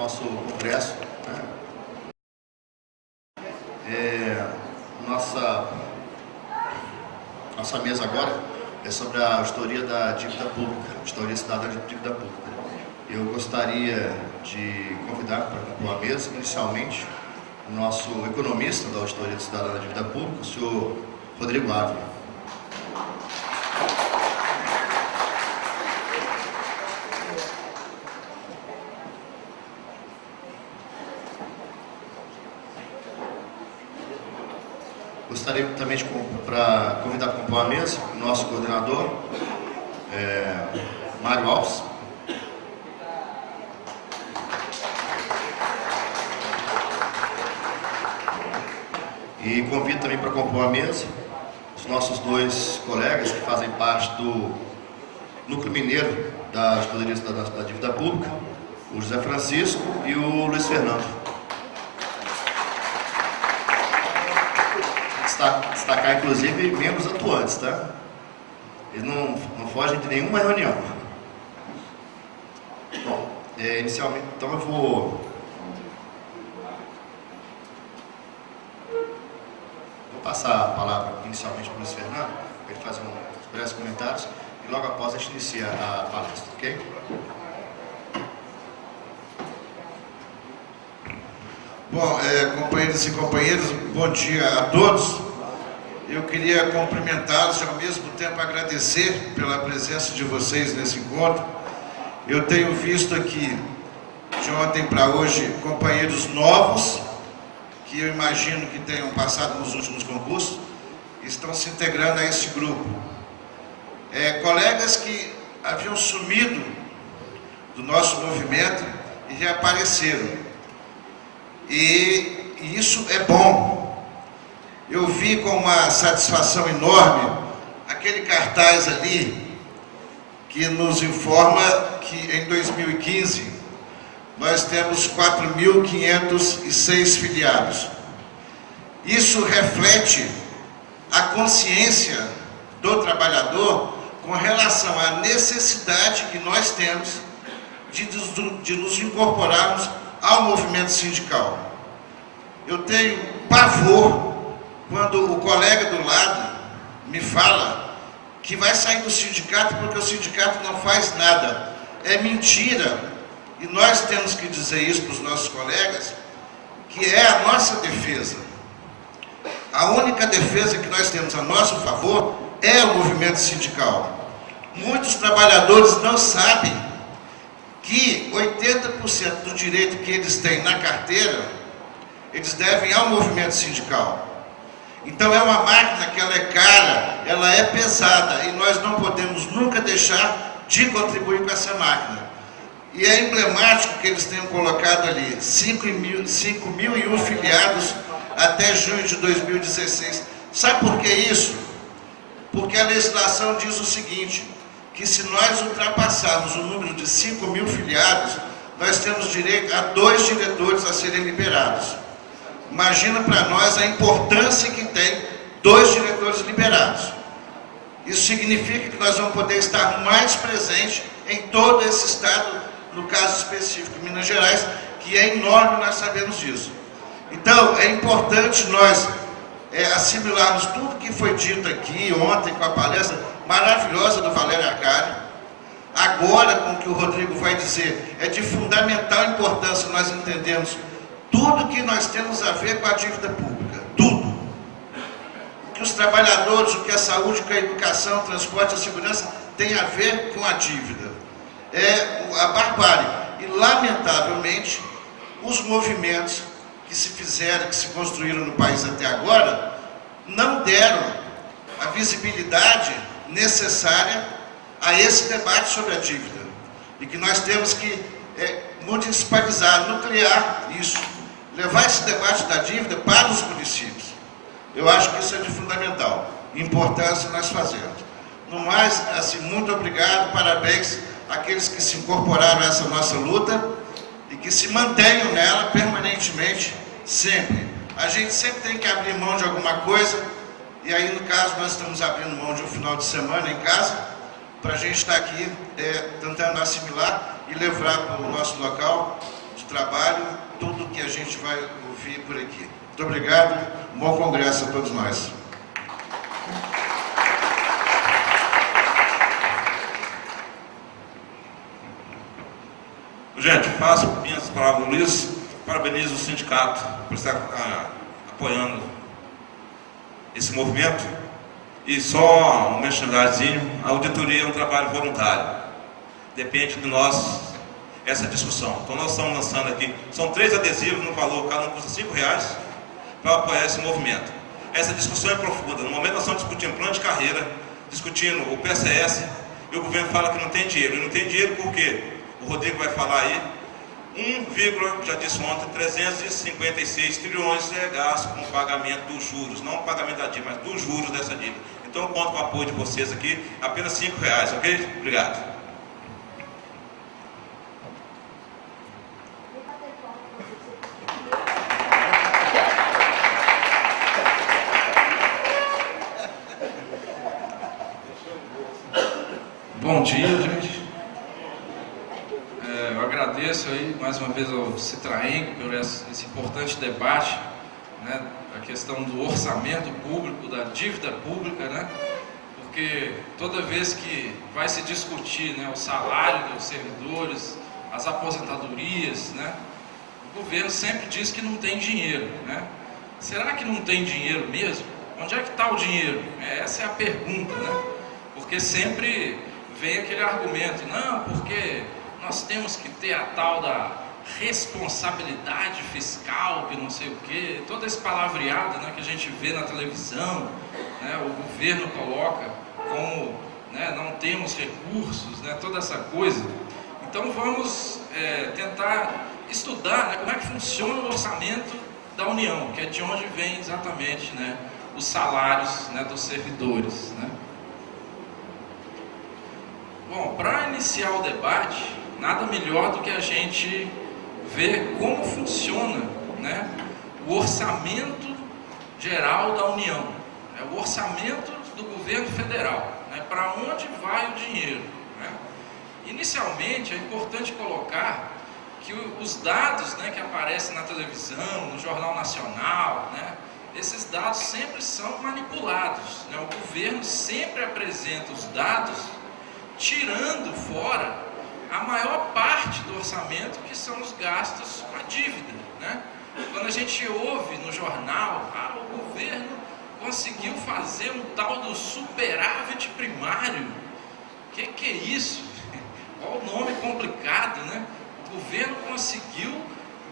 nosso congresso, né? Nossa mesa agora é sobre a auditoria da dívida pública, auditoria cidadã de dívida pública. Eu gostaria de convidar para compor a mesa, inicialmente, o nosso economista da auditoria cidadã da dívida pública, o senhor Rodrigo Ávila. Gostaria também de convidar para compor a mesa o nosso coordenador, Mário Alves. E convido também para compor a mesa os nossos dois colegas que fazem parte do Núcleo Mineiro da Auditoria da Dívida Pública, o José Francisco e o Luiz Fernando. Destacar, inclusive, membros atuantes, tá? Eles não fogem de nenhuma reunião. Bom, inicialmente, então eu vou passar a palavra inicialmente para o Luiz Fernando, para ele fazer uns breves comentários, e logo após a gente inicia a palestra, ok? Bom, companheiros e companheiras, bom dia a todos. Eu queria cumprimentá-los e ao mesmo tempo agradecer pela presença de vocês nesse encontro. Eu tenho visto aqui, de ontem para hoje, companheiros novos, que eu imagino que tenham passado nos últimos concursos, estão se integrando a esse grupo. Colegas que haviam sumido do nosso movimento e reapareceram. E isso é bom. Eu vi com uma satisfação enorme aquele cartaz ali que nos informa que em 2015 nós temos 4.506 filiados. Isso reflete a consciência do trabalhador com relação à necessidade que nós temos de nos incorporarmos ao movimento sindical. Eu tenho pavor quando o colega do lado me fala que vai sair do sindicato porque o sindicato não faz nada. É mentira. E nós temos que dizer isso para os nossos colegas, que é a nossa defesa. A única defesa que nós temos a nosso favor é o movimento sindical. Muitos trabalhadores não sabem que 80% do direito que eles têm na carteira, eles devem ao movimento sindical. Então é uma máquina que ela é cara, ela é pesada, e nós não podemos nunca deixar de contribuir com essa máquina. E é emblemático que eles tenham colocado ali 5.001 filiados até junho de 2016. Sabe por que isso? Porque a legislação diz o seguinte, que se nós ultrapassarmos o número de 5.000 filiados, nós temos direito a 2 diretores a serem liberados. Imagina para nós a importância que tem 2 diretores liberados. Isso significa que nós vamos poder estar mais presentes em todo esse estado, no caso específico Minas Gerais, que é enorme, nós sabemos disso. Então, é importante nós assimilarmos tudo que foi dito aqui ontem com a palestra maravilhosa do Valério Arcari. Agora, com o que o Rodrigo vai dizer, é de fundamental importância nós entendermos tudo que nós temos a ver com a dívida pública, tudo. O que os trabalhadores, o que a saúde, o que a educação, o transporte, a segurança tem a ver com a dívida. É a barbárie. E, lamentavelmente, os movimentos que se fizeram, que se construíram no país até agora, não deram a visibilidade necessária a esse debate sobre a dívida. E que nós temos que municipalizar, nuclear isso. Levar esse debate da dívida para os municípios. Eu acho que isso é de fundamental importância nós fazemos. No mais, assim, muito obrigado, parabéns àqueles que se incorporaram a essa nossa luta e que se mantenham nela permanentemente, sempre. A gente sempre tem que abrir mão de alguma coisa, e aí, no caso, nós estamos abrindo mão de um final de semana em casa, para a gente estar aqui tentando assimilar e levar para o nosso local trabalho, tudo que a gente vai ouvir por aqui. Muito obrigado, um bom congresso a todos nós. Gente, faço minhas palavras, Luiz, parabenizo o sindicato por estar apoiando esse movimento. E só um merchandising, a auditoria é um trabalho voluntário. Depende de nós essa discussão. Então nós estamos lançando aqui, são 3 adesivos no valor, cada um custa R$5, para apoiar esse movimento. Essa discussão é profunda. No momento nós estamos discutindo plano de carreira, discutindo o PCS, e o governo fala que não tem dinheiro. E não tem dinheiro por quê? O Rodrigo vai falar aí, já disse ontem, 356 trilhões é gasto com o pagamento dos juros, não o pagamento da dívida, mas dos juros dessa dívida. Então eu conto com o apoio de vocês aqui, apenas R$5, ok? Obrigado. Bom dia, gente. Eu agradeço aí mais uma vez ao Citraeng por esse importante debate, né, a questão do orçamento público, da dívida pública, né, porque toda vez que vai se discutir, né, o salário dos servidores, as aposentadorias, né, o governo sempre diz que não tem dinheiro, né. Será que não tem dinheiro mesmo? Onde é que está o dinheiro? Essa é a pergunta, né, porque sempre vem aquele argumento, não, porque nós temos que ter a tal da responsabilidade fiscal, que não sei o quê, todo esse palavreado, né, que a gente vê na televisão, né, o governo coloca como, né, não temos recursos, né, toda essa coisa. Então vamos tentar estudar, né, como é que funciona o orçamento da União, que é de onde vem exatamente, né, os salários, né, dos servidores, né. Bom, para iniciar o debate, nada melhor do que a gente ver como funciona, né, o orçamento geral da União, né, o orçamento do governo federal, né, para onde vai o dinheiro, né. Inicialmente, é importante colocar que os dados, né, que aparecem na televisão, no Jornal Nacional, né, esses dados sempre são manipulados, né, o governo sempre apresenta os dados tirando fora a maior parte do orçamento, que são os gastos com a dívida, né? Quando a gente ouve no jornal, o governo conseguiu fazer um tal do superávit primário. Que é isso? Qual o nome complicado, né? O governo conseguiu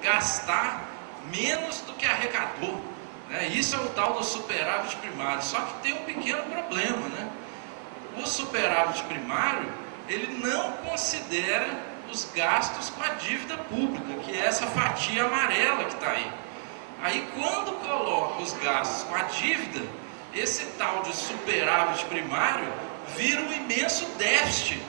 gastar menos do que arrecadou, né? Isso é o tal do superávit primário. Só que tem um pequeno problema, né? O superávit primário, ele não considera os gastos com a dívida pública, que é essa fatia amarela que está aí. Aí, quando coloca os gastos com a dívida, esse tal de superávit primário vira um imenso déficit,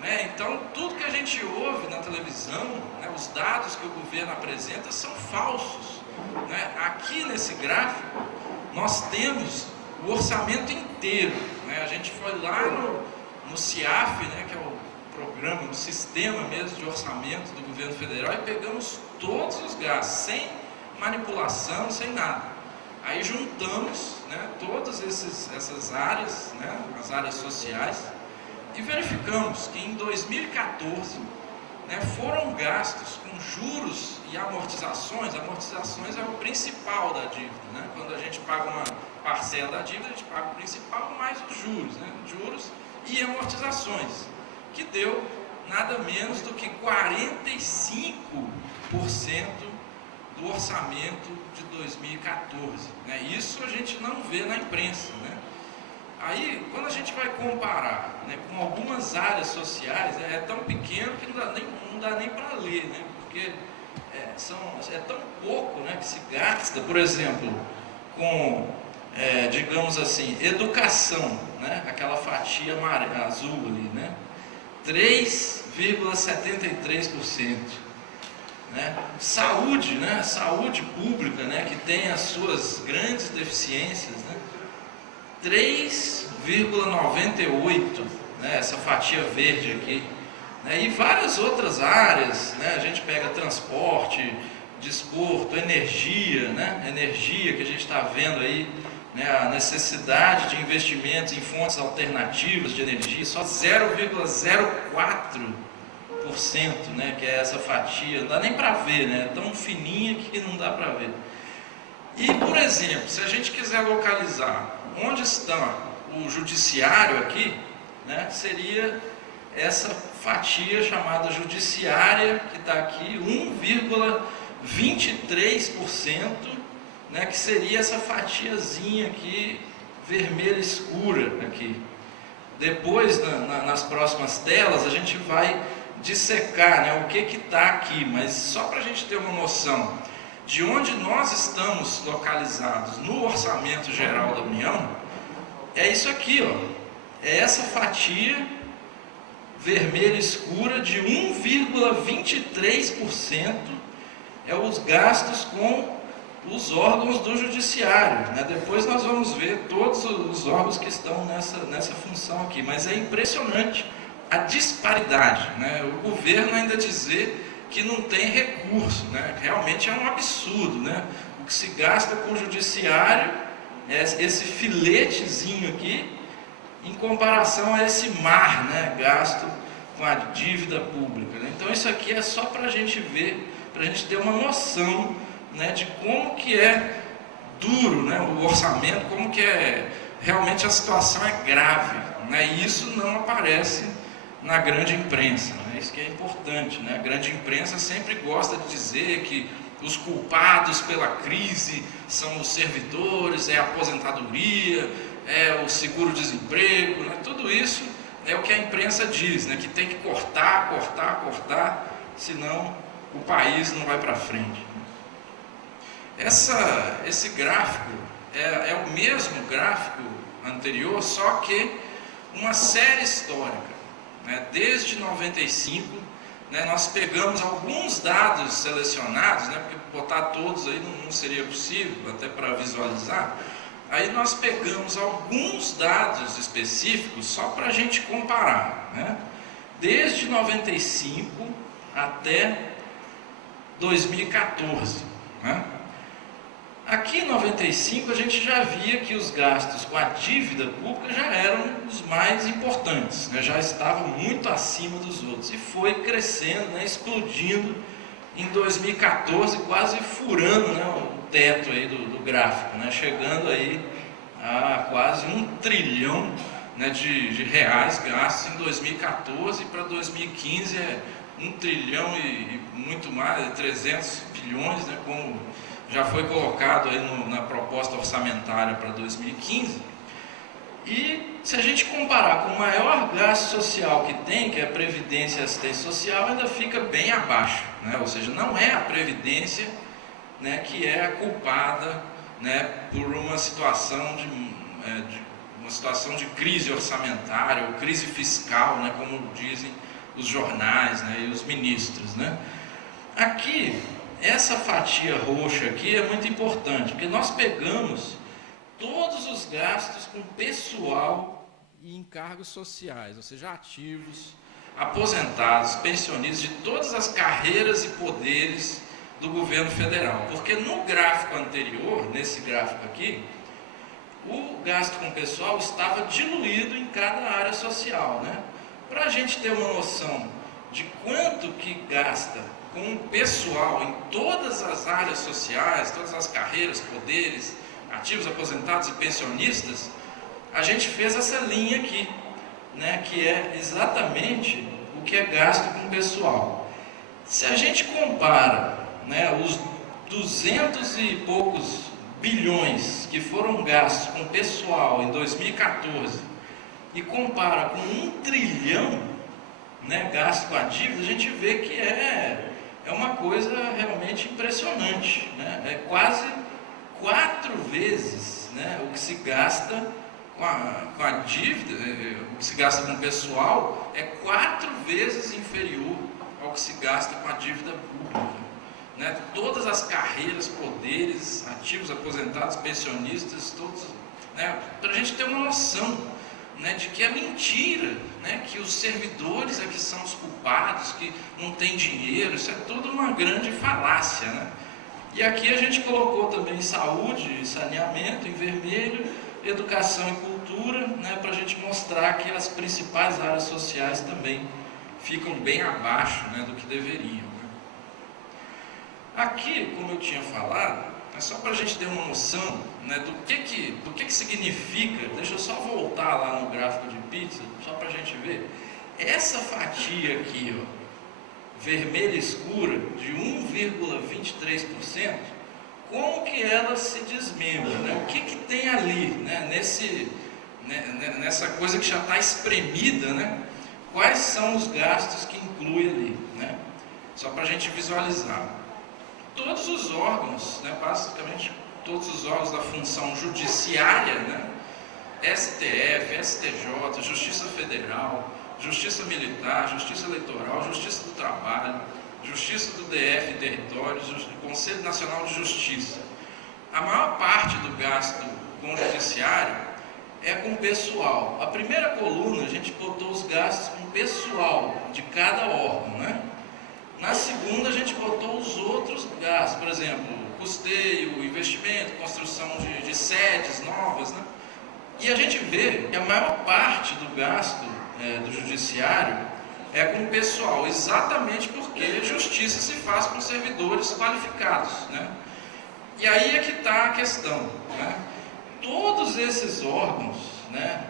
né? Então, tudo que a gente ouve na televisão, né, os dados que o governo apresenta são falsos, né? Aqui nesse gráfico, nós temos o orçamento inteiro, né? A gente foi lá no CIAF, né, que é o programa, o sistema mesmo de orçamento do governo federal, e pegamos todos os gastos, sem manipulação, sem nada. Aí juntamos, né, todas essas áreas, né, as áreas sociais, e verificamos que em 2014, né, foram gastos com juros e amortizações. Amortizações é o principal da dívida, né? Quando a gente paga uma parcela da dívida, a gente paga o principal mais os juros, né? Juros e amortizações, que deu nada menos do que 45% do orçamento de 2014, né? Isso a gente não vê na imprensa, né? Aí, quando a gente vai comparar, né, com algumas áreas sociais, é tão pequeno que não dá nem para ler, né? Porque é tão pouco, né, que se gasta, por exemplo, com, digamos assim, educação, né, aquela fatia azul ali, né, 3,73%. Né? Saúde, né? Saúde pública, né? Que tem as suas grandes deficiências, né? 3,98%, né? Essa fatia verde aqui, né? E várias outras áreas, né? A gente pega transporte, desporto, energia, né? Energia que a gente está vendo aí, né? A necessidade de investimentos em fontes alternativas de energia, só 0,04%, né? Que é essa fatia, não dá nem para ver, né? É tão fininha que não dá para ver. E, por exemplo, se a gente quiser localizar onde está o judiciário aqui, né? Seria essa fatia chamada judiciária, que está aqui, 1,23%, né, que seria essa fatiazinha aqui, vermelha escura aqui. Depois, nas próximas telas, a gente vai dissecar, né, o que está aqui, mas só para a gente ter uma noção de onde nós estamos localizados no orçamento geral da União, é isso aqui, ó, é essa fatia vermelha escura de 1,23%, é os gastos com os órgãos do judiciário, né? Depois nós vamos ver todos os órgãos que estão nessa função aqui, mas é impressionante a disparidade, né? O governo ainda dizer que não tem recurso, né? Realmente é um absurdo, né? O que se gasta com o judiciário é esse filetezinho aqui, em comparação a esse mar, né, gasto com a dívida pública, né? Então isso aqui é só para a gente ver, para a gente ter uma noção, né, de como que é duro, né, o orçamento, como que é realmente a situação é grave, né? E isso não aparece na grande imprensa, né? Isso que é importante, né? A grande imprensa sempre gosta de dizer que os culpados pela crise são os servidores, é a aposentadoria, é o seguro-desemprego, né? Tudo isso é o que a imprensa diz, né? Que tem que cortar, senão o país não vai para frente. Esse gráfico é o mesmo gráfico anterior, só que uma série histórica, né? Desde 95, né, nós pegamos alguns dados selecionados, né? Porque botar todos aí não seria possível, até para visualizar. Aí nós pegamos alguns dados específicos só para a gente comparar, né? Desde 95 até 2014, né? Aqui em 95 a gente já via que os gastos com a dívida pública já eram os mais importantes, né? Já estavam muito acima dos outros e foi crescendo, né? Explodindo em 2014, quase furando, né, o teto aí do gráfico, né? Chegando aí a quase 1 trilhão, né, de reais gastos em 2014, e para 2015 é 1 trilhão e muito mais, 300 bilhões, né, como já foi colocado aí na proposta orçamentária para 2015. E se a gente comparar com o maior gasto social que tem, que é a Previdência e Assistência Social, ainda fica bem abaixo, né? Ou seja, não é a Previdência, né, que é a culpada, né, por uma situação de crise orçamentária ou crise fiscal, né, como dizem os jornais, né, e os ministros, né? Aqui, essa fatia roxa aqui é muito importante, porque nós pegamos todos os gastos com pessoal e encargos sociais, ou seja, ativos, aposentados, pensionistas, de todas as carreiras e poderes do governo federal. Porque no gráfico anterior, nesse gráfico aqui, o gasto com pessoal estava diluído em cada área social, né? Para a gente ter uma noção de quanto que gasta com o pessoal em todas as áreas sociais, todas as carreiras, poderes, ativos, aposentados e pensionistas, a gente fez essa linha aqui, né, que é exatamente o que é gasto com pessoal. Se a gente compara, né, os 200 e poucos bilhões que foram gastos com pessoal em 2014 e compara com 1 trilhão, né, gasto com a dívida, a gente vê que é uma coisa realmente impressionante, né? É quase 4 vezes, né, o que se gasta com a dívida, o que se gasta com o pessoal é 4 vezes inferior ao que se gasta com a dívida pública, né? Todas as carreiras, poderes, ativos, aposentados, pensionistas, todos, né, para a gente ter uma noção né, de que é mentira, né, que os servidores é que são os culpados, que não tem dinheiro. Isso é toda uma grande falácia, né? E aqui a gente colocou também saúde e saneamento em vermelho, educação e cultura, né, para a gente mostrar que as principais áreas sociais também ficam bem abaixo, né, do que deveriam. Né? Aqui, como eu tinha falado, é só para a gente ter uma noção, né, do que significa. Deixa eu só voltar lá no gráfico de pizza, só para a gente ver. Essa fatia aqui, ó, vermelha escura, de 1,23%, como que ela se desmembra, né? O que tem ali, né? Nessa coisa que já está espremida, né? Quais são os gastos que inclui ali, né? Só para a gente visualizar. Todos os órgãos, né? Basicamente todos os órgãos da função judiciária, né? STF, STJ, Justiça Federal, Justiça Militar, Justiça Eleitoral, Justiça do Trabalho, Justiça do DF e Territórios, Conselho Nacional de Justiça. A maior parte do gasto com o judiciário é com pessoal. A primeira coluna a gente botou os gastos com pessoal de cada órgão, né? Na segunda a gente botou os outros gastos, por exemplo, custeio, investimento, construção de sedes novas, né? E a gente vê que a maior parte do gasto do judiciário é com o pessoal, exatamente porque justiça se faz com servidores qualificados, né? E aí é que está a questão, né? Todos esses órgãos, né,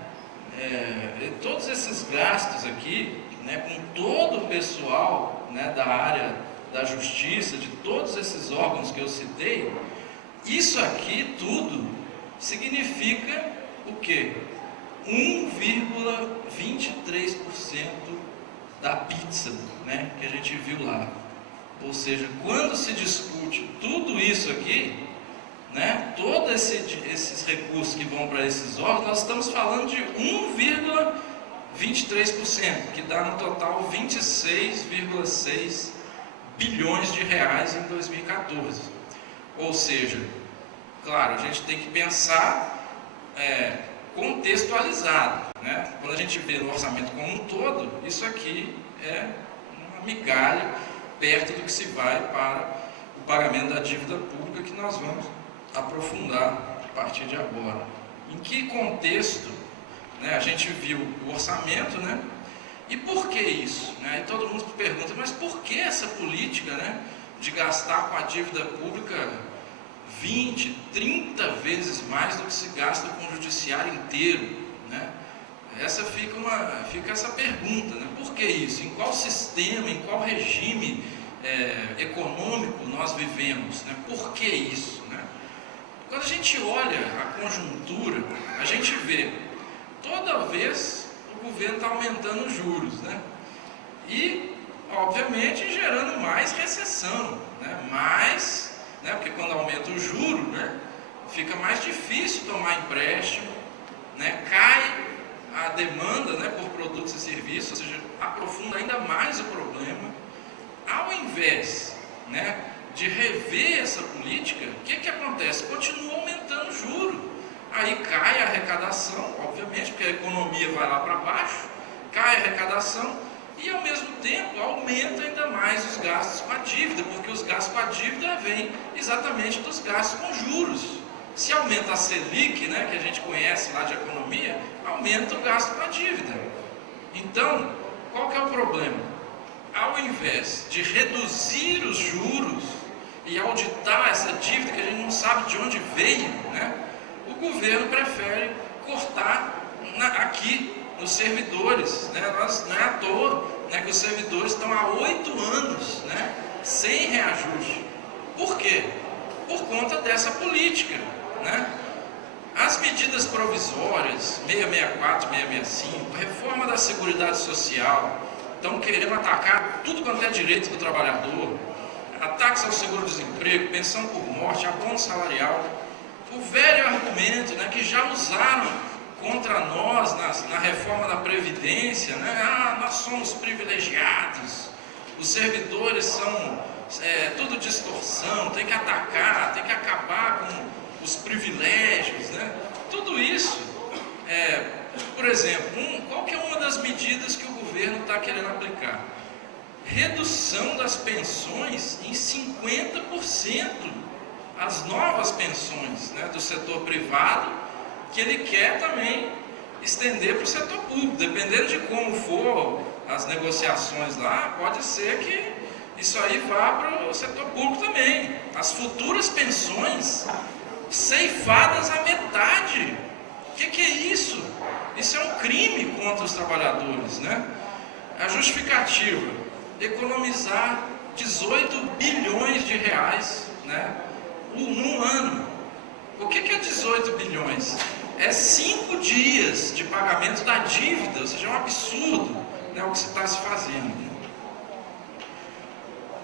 todos esses gastos aqui, né, com todo o pessoal, né, da área da justiça, de todos esses órgãos que eu citei, isso aqui tudo significa o quê? 1,23% da pizza, né, que a gente viu lá. Ou seja, quando se discute tudo isso aqui, né, todos esses recursos que vão para esses órgãos, nós estamos falando de 1,23%, que dá no total 26,6 bilhões de reais em 2014. Ou seja, claro, a gente tem que pensar contextualizado, né? Quando a gente vê no orçamento como um todo, isso aqui é uma migalha perto do que se vai para o pagamento da dívida pública, que nós vamos aprofundar a partir de agora. Em que contexto, né, a gente viu o orçamento, né? E por que isso? Né? E todo mundo pergunta, mas por que essa política, né, de gastar com a dívida pública 20, 30 vezes mais do que se gasta com o judiciário inteiro, né? Fica essa pergunta, né? Por que isso? Em qual sistema, em qual regime econômico nós vivemos, né? Por que isso, né? Quando a gente olha a conjuntura, a gente vê toda vez o governo está aumentando os juros, né? E, obviamente, gerando mais recessão, né? Porque quando aumenta o juro, né, fica mais difícil tomar empréstimo, né, cai a demanda, né, por produtos e serviços, ou seja, aprofunda ainda mais o problema. Ao invés, né, de rever essa política, o que acontece? Continua aumentando o juro. Aí cai a arrecadação, obviamente, porque a economia vai lá para baixo, cai a arrecadação e, ao mesmo tempo, aumenta ainda mais os gastos com a dívida, porque os gastos com a dívida vêm exatamente dos gastos com juros. Se aumenta a Selic, né, que a gente conhece lá de economia, aumenta o gasto com a dívida. Então, qual que é o problema? Ao invés de reduzir os juros e auditar essa dívida, que a gente não sabe de onde veio, né, o governo prefere cortar aqui nos servidores, né? Não é à toa, né, que os servidores estão há 8 anos, né, sem reajuste. Por quê? Por conta dessa política, né? As medidas provisórias, 664, 665, reforma da Seguridade Social, estão querendo atacar tudo quanto é direito do trabalhador, ataques ao seguro-desemprego, pensão por morte, abono salarial. O velho argumento, né, que já usaram contra nós na reforma da Previdência, né? Nós somos privilegiados, os servidores são tudo distorção, tem que atacar, tem que acabar com os privilégios, né? Tudo isso, por exemplo, qual que é uma das medidas que o governo está querendo aplicar? Redução das pensões em 50%, as novas pensões, né, do setor privado, que ele quer também estender para o setor público. Dependendo de como for as negociações lá, pode ser que isso aí vá para o setor público também. As futuras pensões ceifadas à metade. O que é isso? Isso é um crime contra os trabalhadores, né? A justificativa: economizar 18 bilhões de reais, né, num ano. O que é 18 bilhões? É 5 dias de pagamento da dívida, ou seja, é um absurdo, né, o que se está se fazendo.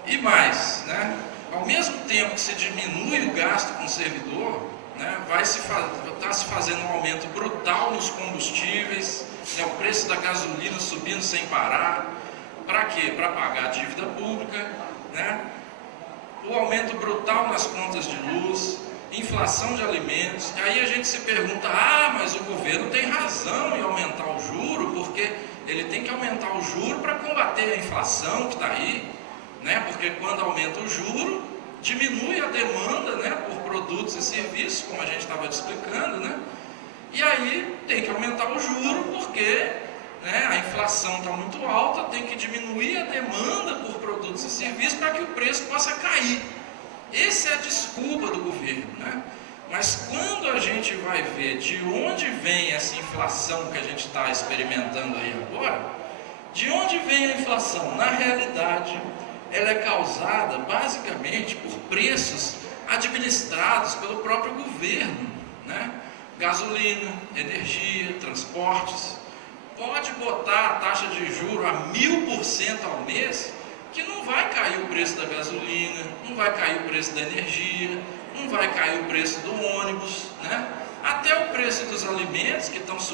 E mais, né, ao mesmo tempo que se diminui o gasto com o servidor, né, está se fazendo um aumento brutal nos combustíveis, né, o preço da gasolina subindo sem parar. Para quê? Para pagar a dívida pública, né? O aumento brutal nas contas de luz, inflação de alimentos. E aí a gente se pergunta: mas o governo tem razão em aumentar o juro, porque ele tem que aumentar o juro para combater a inflação que está aí, né? Porque quando aumenta o juro, diminui a demanda, né, por produtos e serviços, como a gente estava te explicando, né? E aí tem que aumentar o juro porque, né, a inflação está muito alta, tem que diminuir a demanda por produtos e serviços para que o preço possa cair. Essa é a desculpa do governo, né? Mas quando a gente vai ver de onde vem essa inflação que a gente está experimentando aí agora, de onde vem a inflação? Na realidade, ela é causada basicamente por preços administrados pelo próprio governo, né? Gasolina, energia, transportes. Pode botar a taxa de juros a 1000% ao mês, que não vai cair o preço da gasolina, não vai cair o preço da energia, não vai cair o preço do ônibus, né? Até o preço dos alimentos que estão subindo